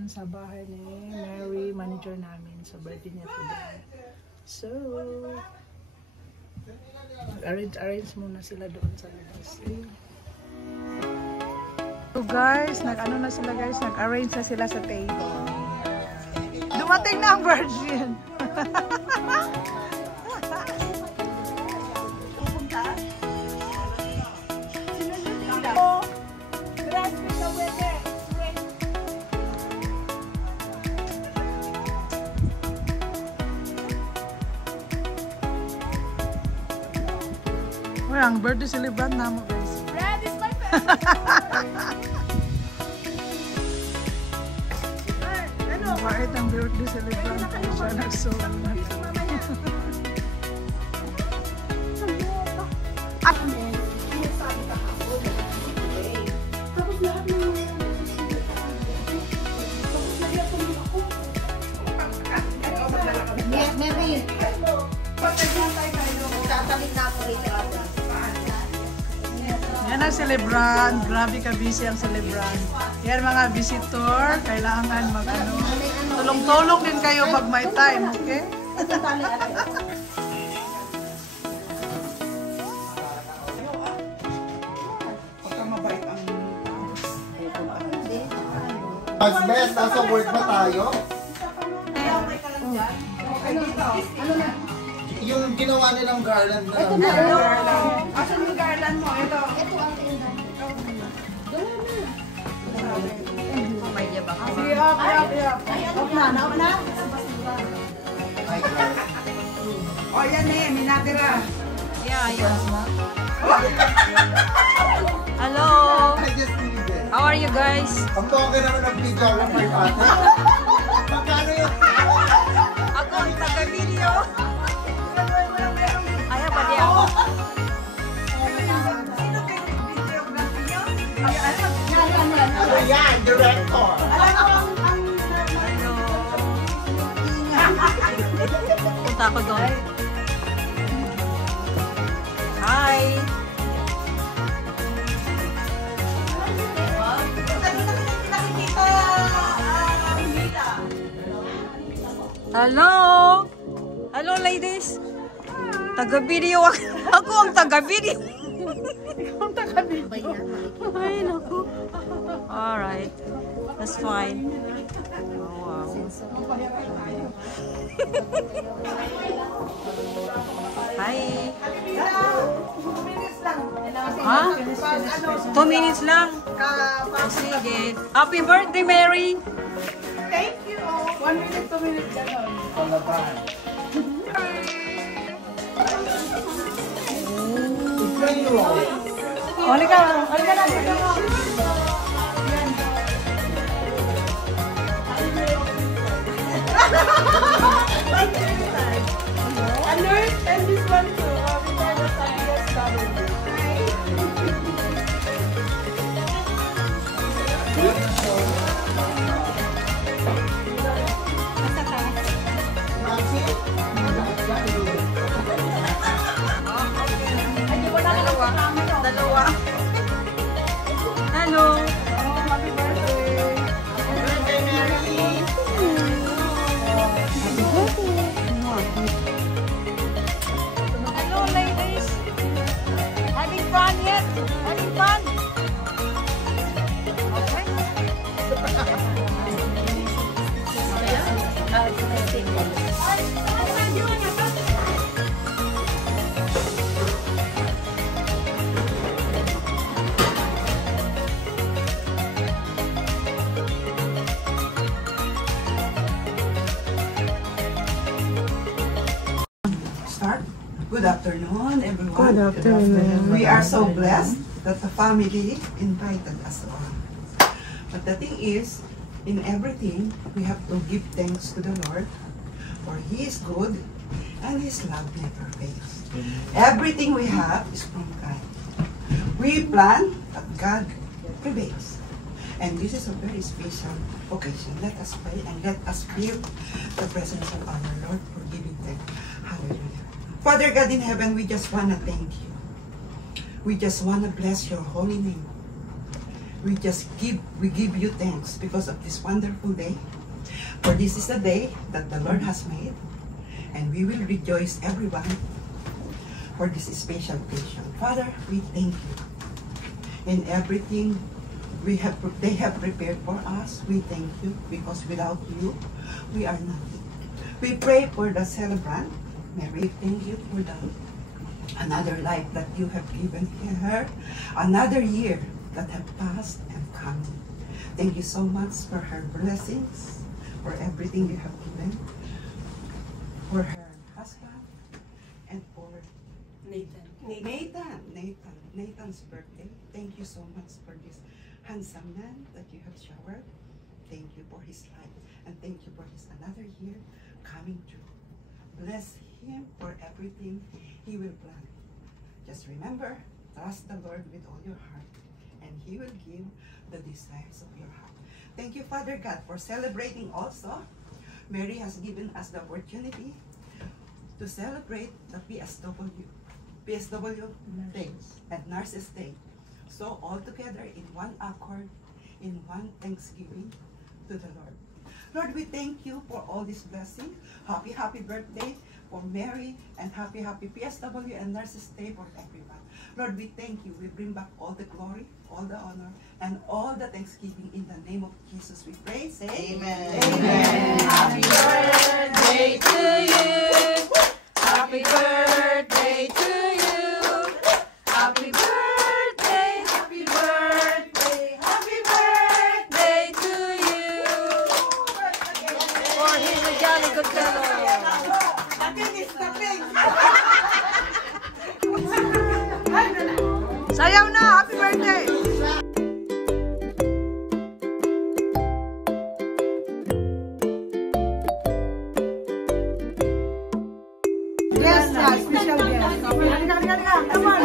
yan sa bahay ni Mary, manager namin. So, birthday niya today. So, arrange muna sila doon sa labas. So guys, nag-ano na sila guys, nag-arrange na sila sa table. Dumating na ang virgin. Ang birthday celebrant na mo guys. Brad is my favorite. Bakit ang birthday celebrant ay siya nagsulat? Mary, tataling na ako rito. Yan ang celebrant. Grabe ka busy ang celebrant. Yan mga visitor. Kailangan mag-ano. Tulong-tulong din kayo pag may time. Okay? Pagka mabait ang Mas best, nasa work ba tayo? Yung ginawa nilang garland na lang. Asan yung garland mo? Ito. May diya ba? Off na. O yan eh, may natira. Yeah. Hello. I just need it. How are you guys? Ang bongga naman ng videographer pati. Magkano yun? Ako ang taga-video. Ayaw pa di ako. Ano yan? Director. Hello. Punta ako doon. Hi. Hello. Hello ladies. Taga-video ako. Ako ang taga-video. Ang taga-video. Ay, naku. Alright. That's fine. Oh, wow. Hi. Ha? 2 minutes lang? Oh, sige. Happy birthday, Mary. Thank you. 1 minute, 2 minutes. Halika na. And this one too. We got the Sabias Saturday. Dalawa. Hello. Happy birthday. Hello, ladies. Having fun yet? Having fun? Okay. Good afternoon, everyone. Good afternoon. We are so blessed that the family invited us all. But the thing is, in everything, we have to give thanks to the Lord, for He is good and His love never fails. Everything we have is from God. We plan, but God prevails. And this is a very special occasion. Let us pray and let us feel the presence of our Lord for giving thanks. Hallelujah. Father God in heaven, we just want to thank you. We just want to bless your holy name. we give you thanks because of this wonderful day. For this is the day that the Lord has made, and we will rejoice everyone for this special occasion. Father, we thank you. In everything they have prepared for us, we thank you because without you, we are nothing. We pray for the celebrant, Mary. Thank you for another life that you have given her, another year that have passed and come. Thank you so much for her blessings, for everything you have given, for her husband, and for Nathan's birthday. Thank you so much for this handsome man that you have showered. Thank you for his life, and thank you for his another year coming true. Bless him for everything he will plan. Just remember, trust the Lord with all your heart, and he will give the desires of your heart. Thank you, Father God, for celebrating also. Mary has given us the opportunity to celebrate the PSW Day and Nurses Day. So all together in one accord, in one thanksgiving to the Lord. Lord, we thank you for all this blessing. Happy, happy birthday for Mary, and happy, happy PSW and Nurses Day for everyone. Lord, we thank you. We bring back all the glory, all the honor, and all the thanksgiving in the name of Jesus. We pray. Say amen. Amen. Happy birthday to you. Happy birthday to you. Happy birthday, happy birthday, happy birthday to you. For him a jolly good fellow. Sayaw na! Happy birthday! Yes, special guest. Come on.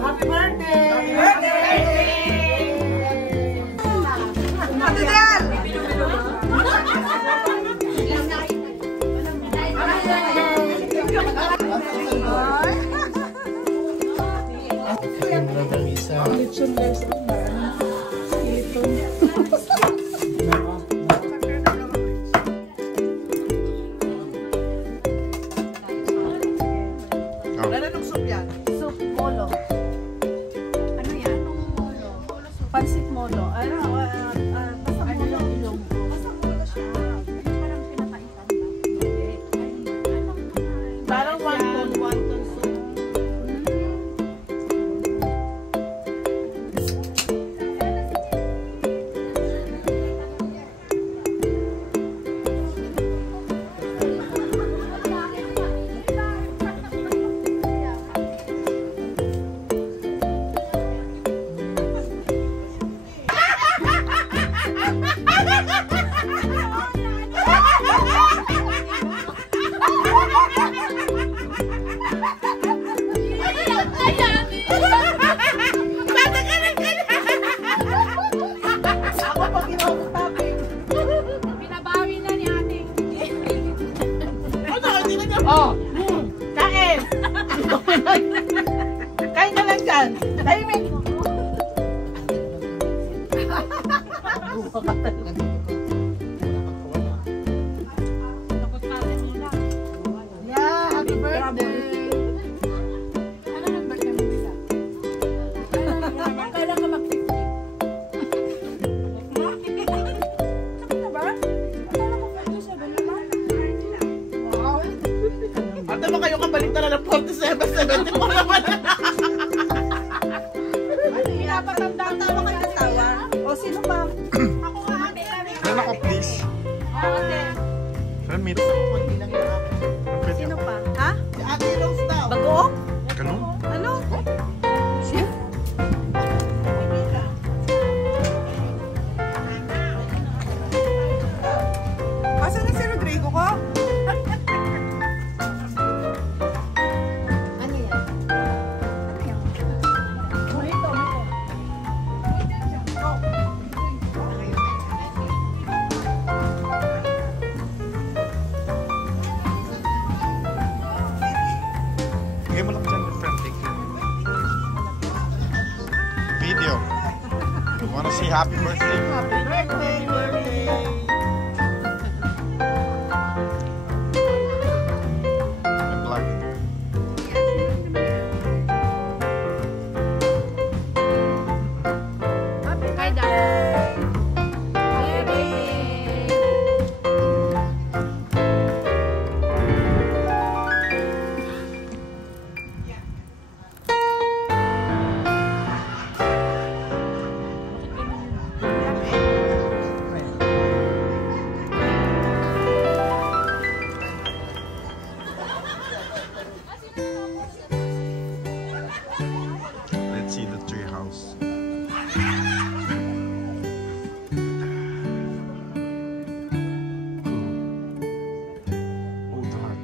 Happy birthday! Ate Del! Soup molo. Ano yan? Pansit molo. Basta molo ilong. Basta molo siya. Parang pinakaitan lang. Parang wonton soup. Oh! Kain! Kain ka lang dyan! Tahimik! Yeah! Happy birthday! Ano nang birthday mo bisa? Kailan ka mag-50? Sakit na ba? Akala ko 47 naman. Wow! Ate mo kayo kabalik na ng 47, 74 naman. Pinapatandaan tawa kayo ng tawa. O sino pa? Ako nga, ate. Yan ako, please. O ate. Friend meet. Sino pa? Ha? Si Ate Rose daw. Bagoong? Ganun? Ano? Siya? Asan na si Rodrigo ko? Ano yan? Ano yan? Bonito. Wanna say happy birthday? Happy birthday, birthday. I'm black. Hi, Dad. Happy birthday. Let's see the tree house. Oh, dark.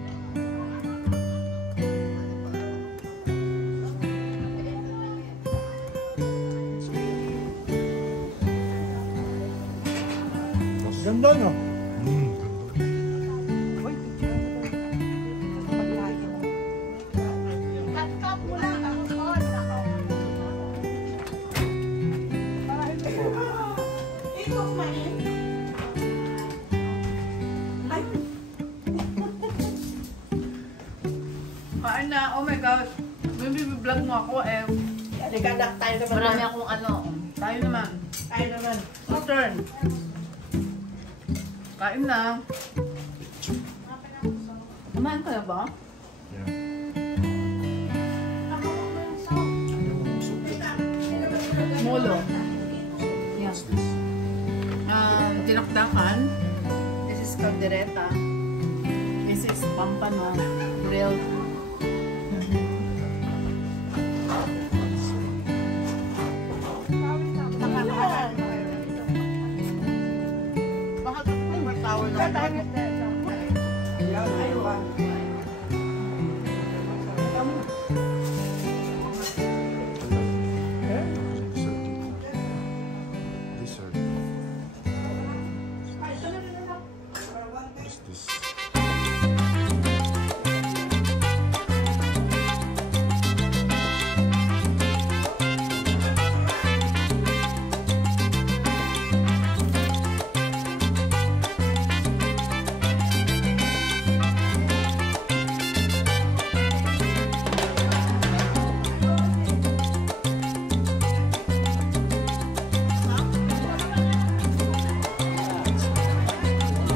Ganda, no? Kain na. Oh my gosh. Maybe vlog mo ako eh. Halika na, tayo naman Marami na. akong ano. Tayo naman. Tayo naman. Your turn. Kain na. Kumain ka na ba? Molo. Yeah. Dinakdakan. This is caldereta. This is pampano. Grilled. Baka may tawag na. Dessert. What's this?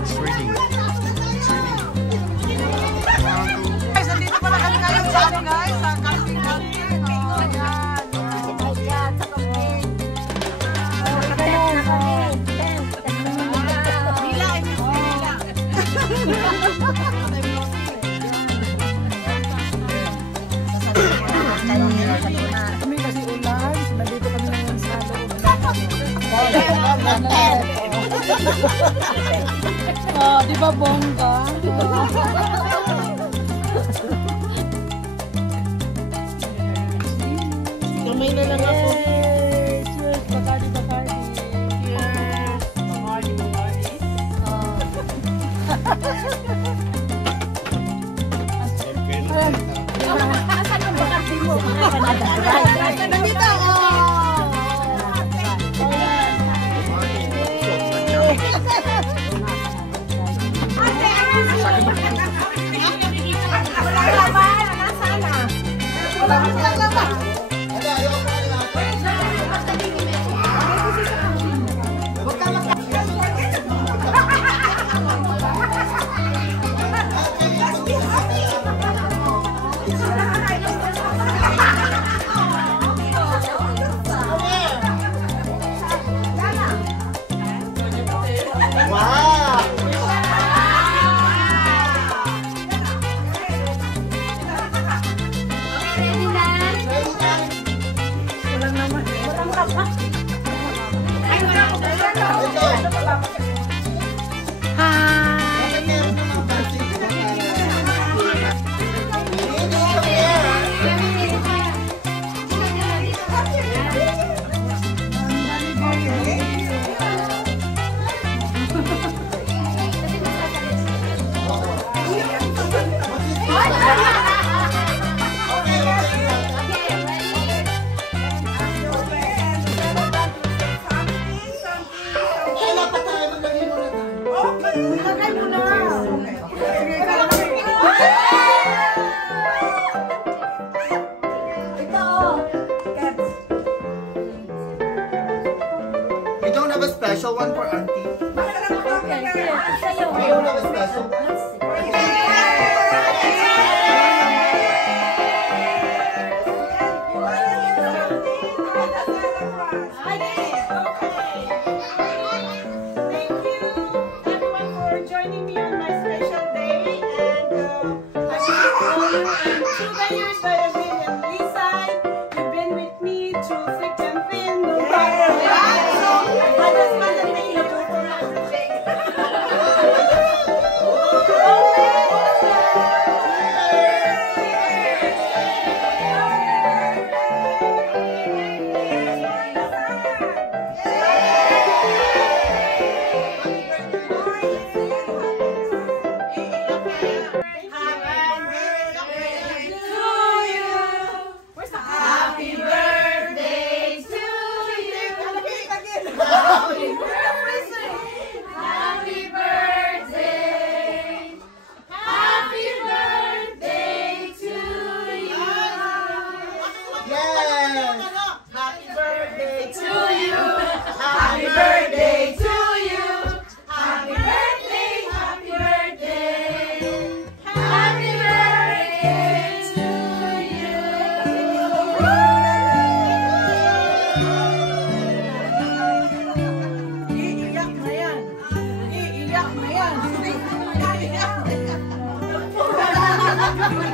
It's raining. It's raining. Guys, nandito pala kami ngayon sa ano guys, sa camping natin. Oh, yan. Kami kasi ulan, nandito kami ngayon sa loob. Oh, di ba bongga? Kamay na lang ako. Cheers! Bacardi, Bacardi. Cheers! Bacardi, Bacardi. Asan yung Bacardi mo? Nandito ako. Wala laban. Nasaan na? Wala laban. We don't have a special one for Auntie. Okay, sa'yo. We don't have a special.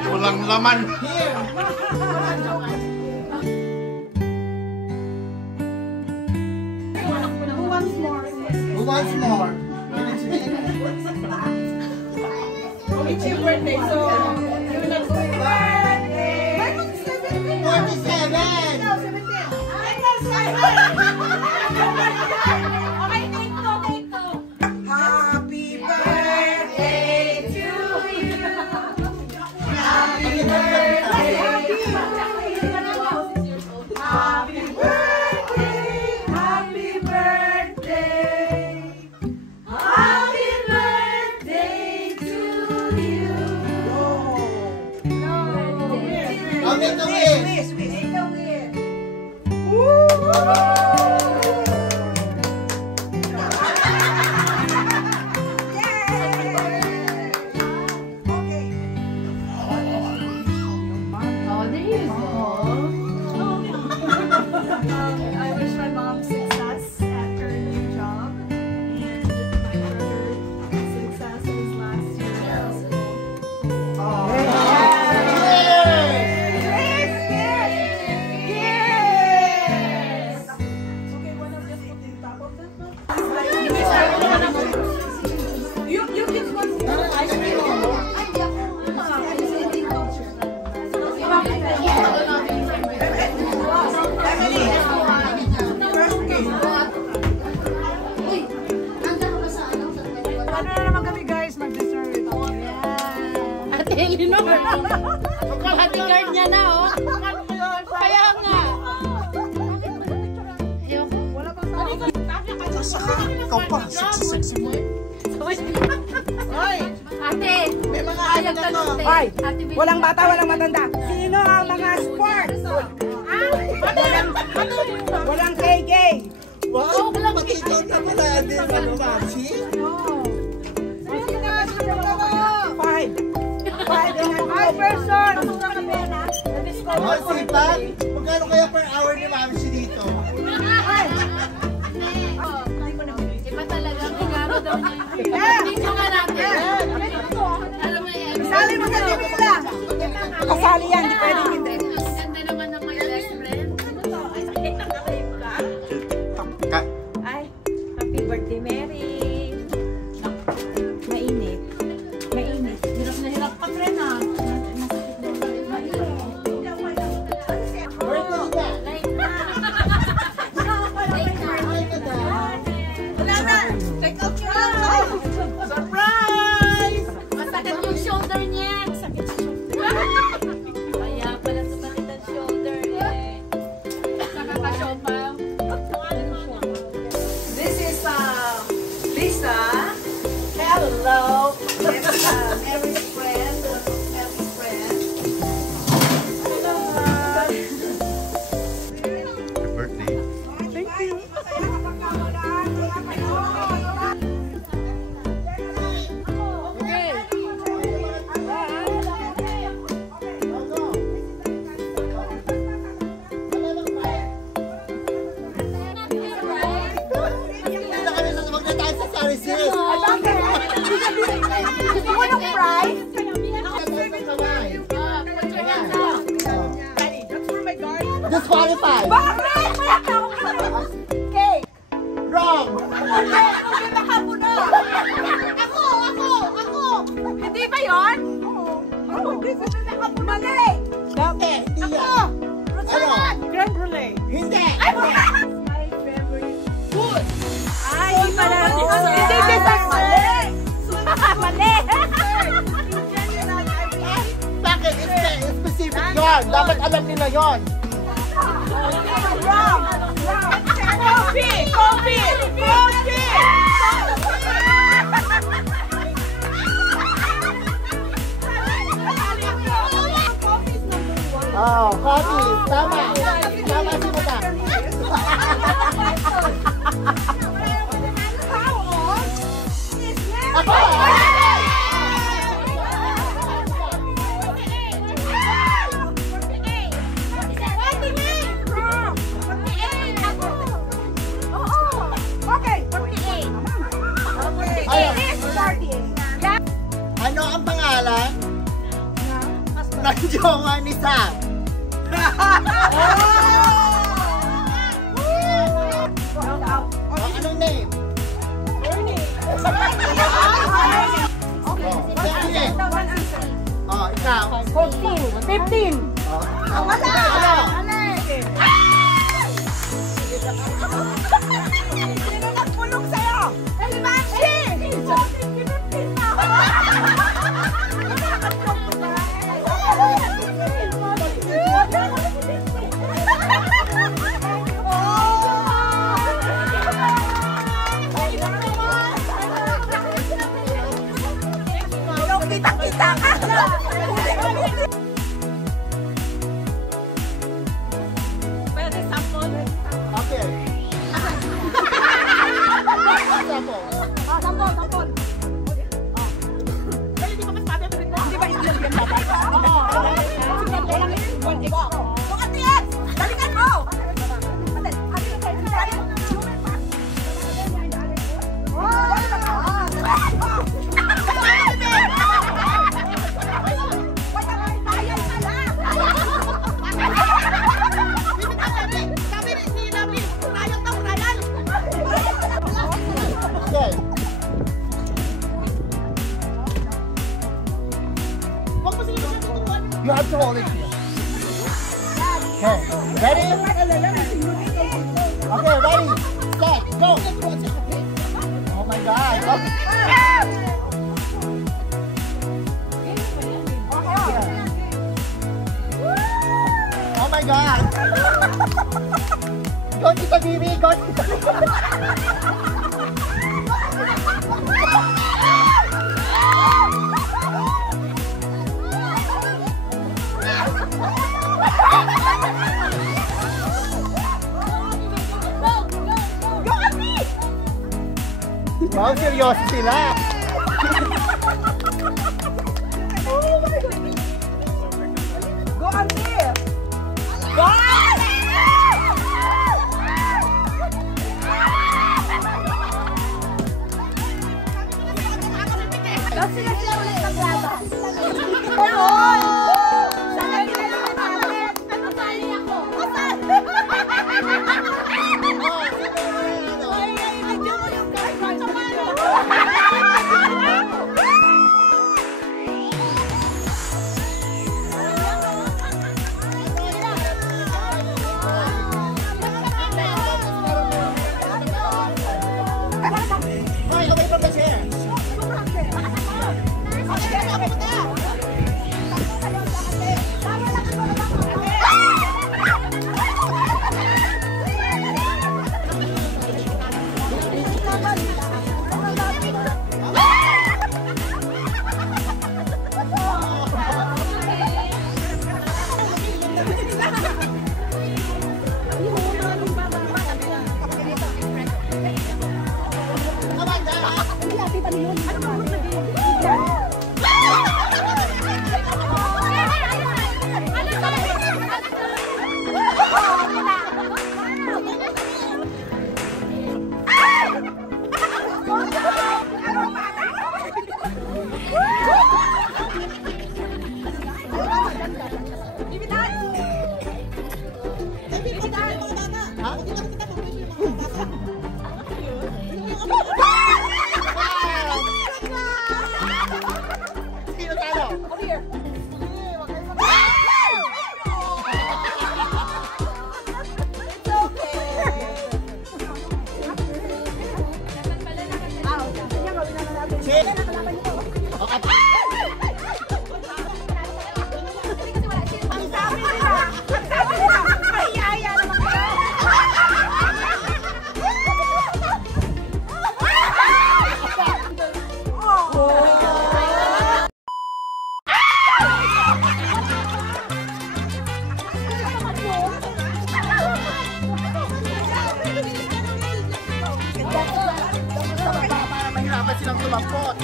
Walang laman. Here. Who wants more? It's your birthday, so you're not going to birthday. 47. No, 17. Okay, take two. Happy birthday to you. Happy birthday. Happy birthday. Happy birthday. Happy birthday to you. Kami ito eh. Oh, there you go. I wish my mom success at her new job and my brother success in his last year. Okay, one of just put in top of that. You can one ice cream. Ano na naman kami guys, mag-dessert. Ate Elinor. Bodyguard niya na, oh. Kaya nga. Ayoko. Ikaw pa, sexy mo. Ate, May mga ayag ka nun, te. Hoy, Ate, baby. walang bata, walang matanda. Sino ang mga sports? Walang KK. Wow, matitaw na pala din ano, Mamsi. Five person. Oh, sipag. Magkano kaya per hour ni Mamsi dito? Iba talaga, regalo daw niya. Video nga natin. Alam mo yan. Sali mo sa Dimila. Kasali yan, di pwedeng hindi. Ang ganda naman ng my best friend. Ay, happy birthday, Mary. Mainit. Mainit. Hirap na hirap pa, friend, ah. Birthday ka. disqualified. Bakit? Wala ka akong cake. Wrong. Hindi, hindi nakapuna. Ako. Hindi ba yun? Oo. Hindi nakapuna. Mali. Hindi, hindi yan. Rosalan. Creme brulee. Hindi. Ay, food. Ay, hindi pala. Hindi dessert. Mali. Mali. Bakit? It's specific yun. Dapat alam nila yun. Wrong. Coffee. Oh, coffee. Tama. Tama si Mata. Ako! Ano ang pangalan ng jowa ni Sam? Anong name? Oh, ikaw. 15. Sino nagpulong sa'yo? Elimansi! Kita ka! Pwede sample? Okay. Sample. Pero di ba mas mati rin na? Di ba hindi yan dapat? Kung atiyan! Dalikan mo! You have to hold it here. Okay, ready? Okay, ready? Set, go! Oh my God! Oh my God! Go, Tita Bibi! Go, Tita Bibi! Wow, seryoso sila! Oh my God! Go, Auntie! Go! Sila ulit naglaba. Ano? Saan ka na namin? Ano tali ako? Asan? Ay, nandiyan mo yung guys. Sa mano. Hoy, away from the chair! silang tumampot.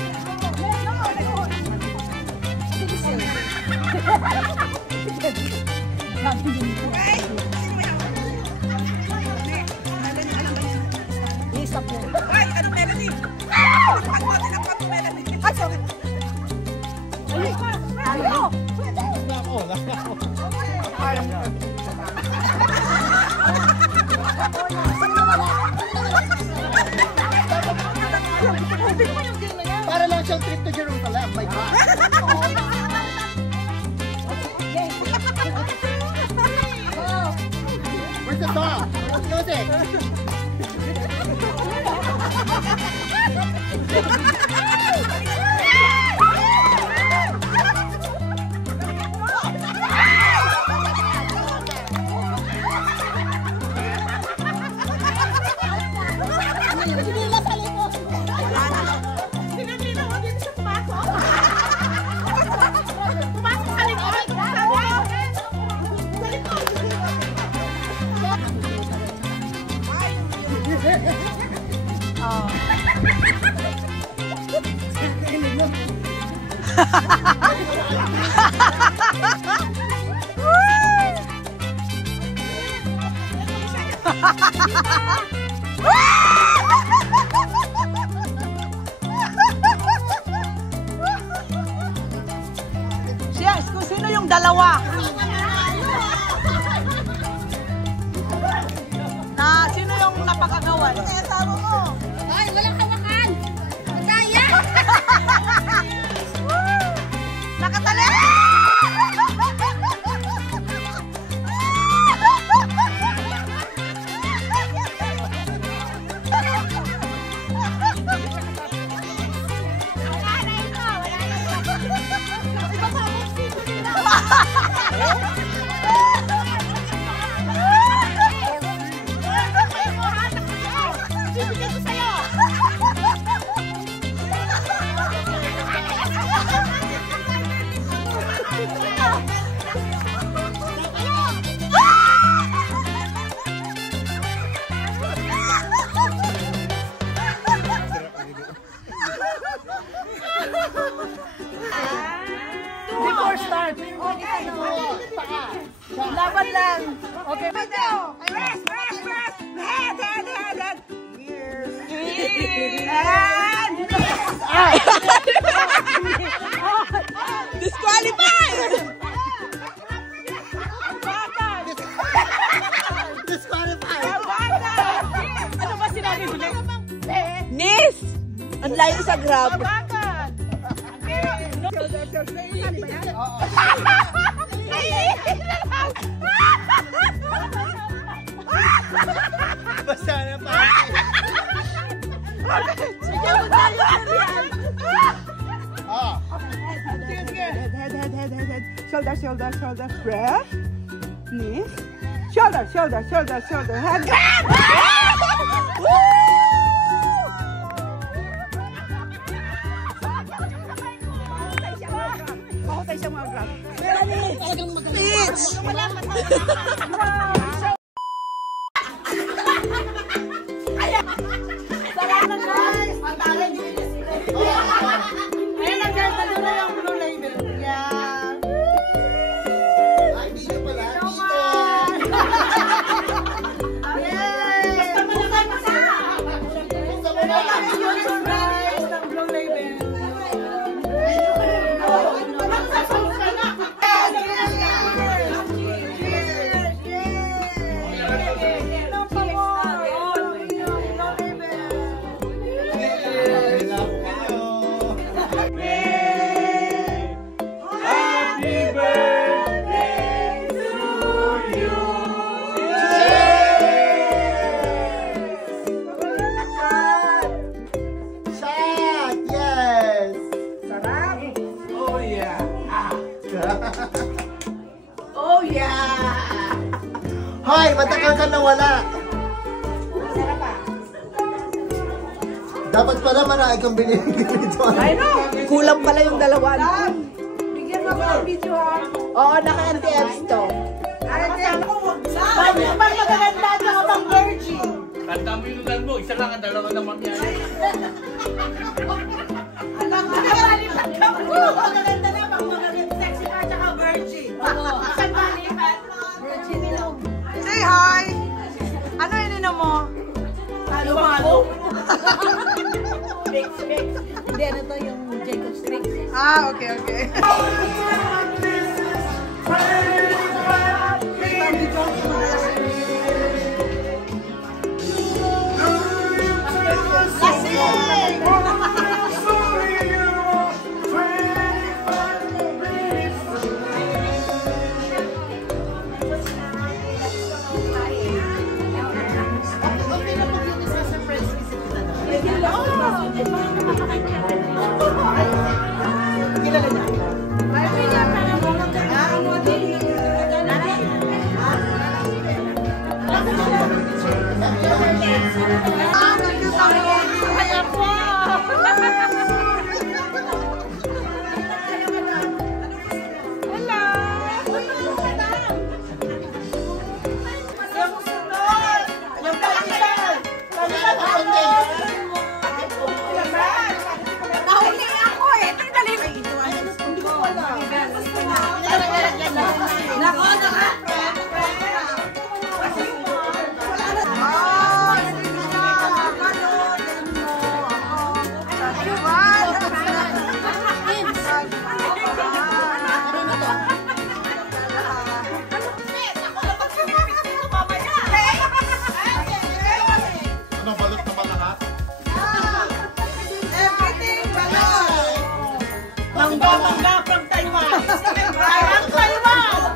Isap mo. Ay, ano Melanie? Ay, sorry. Para lang siyang trip to Jerusalem. My God. Where's the dog? Music. Yes, kung sino yung dalawa? Sino yung napakagawan? Eh, sabi mo. Ay, walang hawakan! Madaya! Nakatali! Before start. Laban lang. Okay, Majo. Rest. Head. Ears. And disqualified. Disqualified. Ano ba sinabi mo? Nis! Ang layo sa grab. Basta na pa. Head. Shoulder. Breath. Knees. Shoulder. Head. Mahusay siya mga grab. Bitch! Salamat guys! Ayun lang guys, ano na yung blue label. Yan. Ay, hindi na pala. Basta malakay pa sa! Yung surprise ng blue label. Oh yeah! Hoy, matagal ka nawala. Dapat pala marami kang binili dito. I know! Kulang pala yung dalawa. Bigyan mo ako ng video ha. Oo, naka-NTFs to. Pag magaganda ka bang virgin? Ang dami yung lunan mo, isa lang ang dalawa naman yan. Alam mo, nabalipat ka mo. Magaganda na, pag magaganda, sexy ka, tsaka virgin. Isang balipat. Virgin nilong. Say hi! Ano ininom mo? Halo-halo. Mix. Hindi, ano to yung Jacob's Tricks. Ah, okay. Mangga from Taiwan. Parang Taiwan.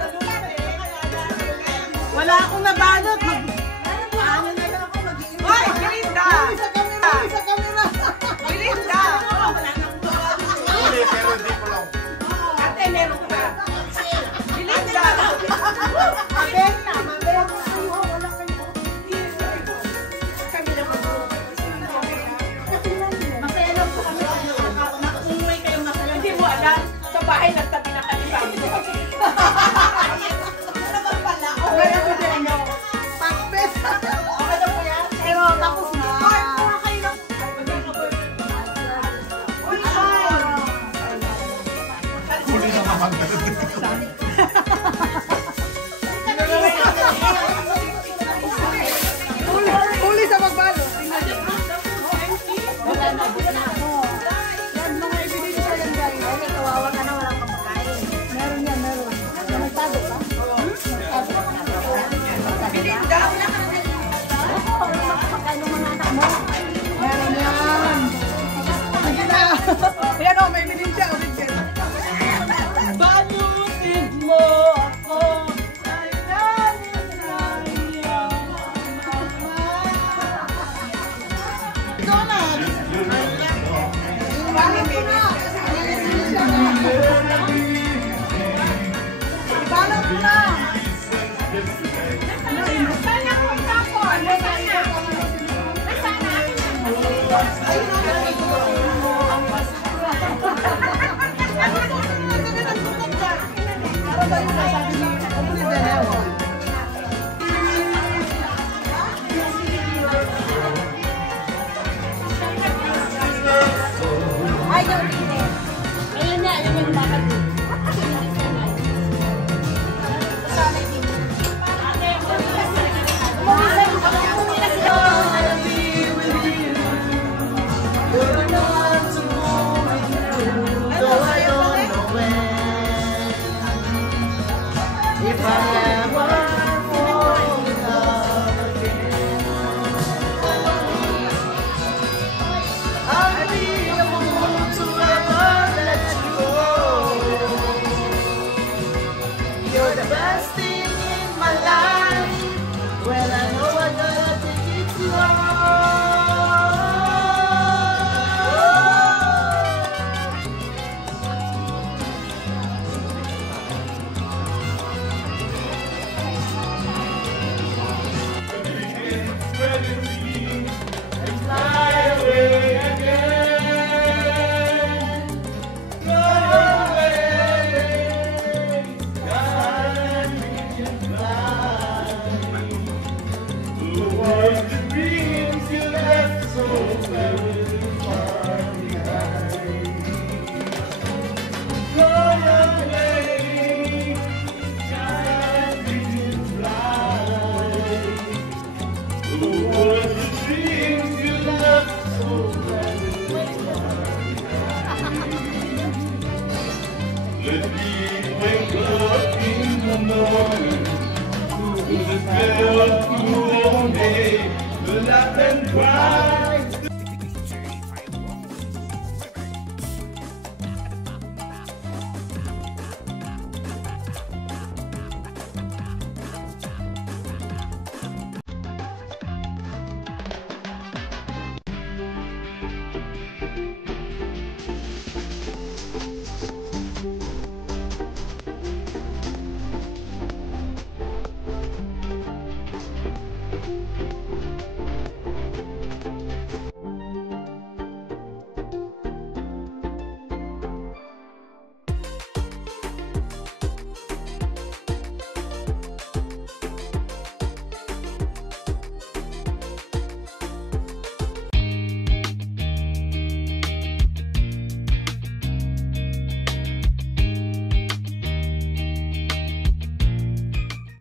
Wala akong nabalot. Ano na lang ako mag-iinit. Hoy, Belinda! Sa camera. Belinda! Pero hindi ko lang. Ate, meron ka. Belinda! Mabenta. Wala kayo. Kami lang masaya lang po kami. Umuwi kayong masaya. Hindi mo alam, sa bahay nagtabi na kami. Ano ba pala? Kaya ko din nyo. Let me wake up in the morning. To the bell to all day, to laugh and cry.